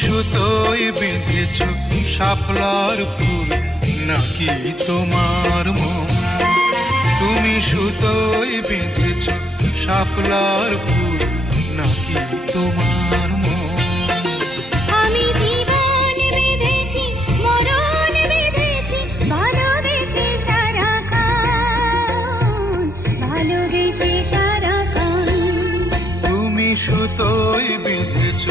সুতোয় বেঁধেছ শাপলার ফুল নাকি তোমার মন? তুমি সুতোয় বেঁধেছ শাপলার ফুল নাকি তোমার মন? আমি জীবন বেঁধেছি, মরণ বেঁধেছি, ভালোবেসে সারাক্ষণ, ভালোবেসে সারাক্ষণ। তুমি সুতোয় বেঁধেছ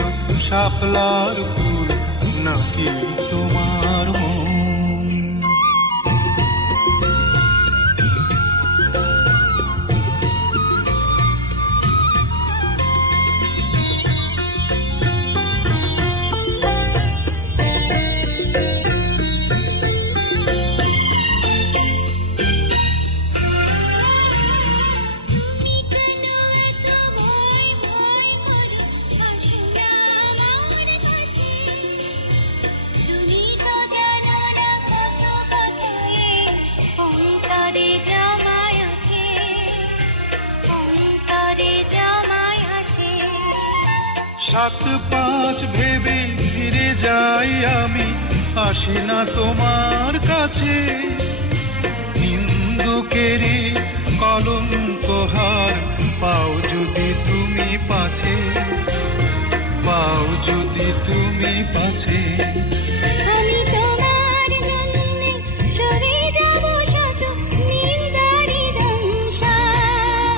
শাপলার ফুল নাকি তোমার মন? সাত পাঁচ ভেবে ফিরে যাই আমি, আসি না তোমার কাছে। নিন্দুকেরই কলঙ্কহার পাও যদি তুমি পাছে, পাও যদি তুমি পাছে। আমি তোমার জন্যে সরে যাব শত নিন্দারি দংশন,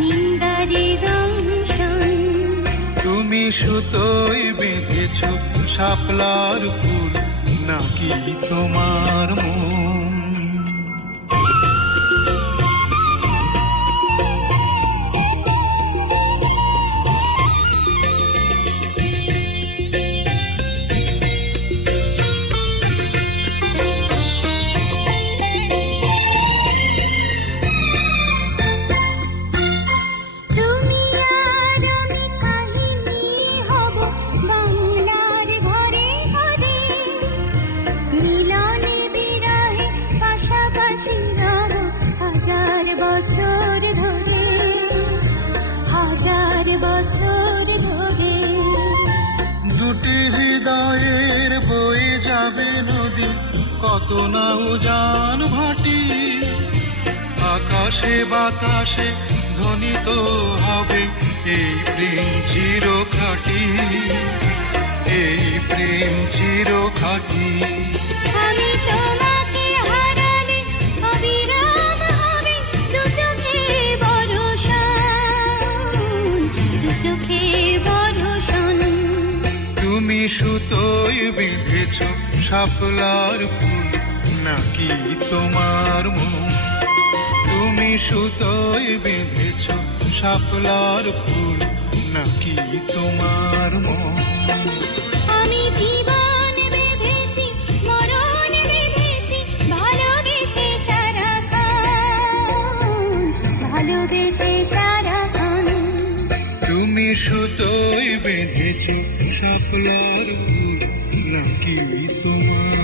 নিন্দারি দংশন। তুমি সুতোয় বেঁধেছ শাপলার ফুল নাকি তোমার মন? দুটি হৃদয়ের বয়ে যাবে নদী, কত না উজান ভাটি। আকাশে বাতাসে ধ্বনিত হবে এই প্রেম চির খাঁটি, এই প্রেম চির খাঁটি। আমি তোমাকে হারালে অবিরাম হবে দু চোখে বর্ষণ, দু চোখে বর্ষণ। তুমি সুতোয় বেঁধেছ শাপলার ফুল নাকি তোমার মন? তুমি সুতোয় বেঁধেছ শাপলার ফুল নাকি তোমার মন? আমি জীবন বেঁধেছি, মরণ বেঁধেছি, ভালোবেসে সারাক্ষণ, ভালোবেসে সারাক্ষণ। তুমি সুতোয় বেঁধেছ শাপলার ফুল নাকি তোমার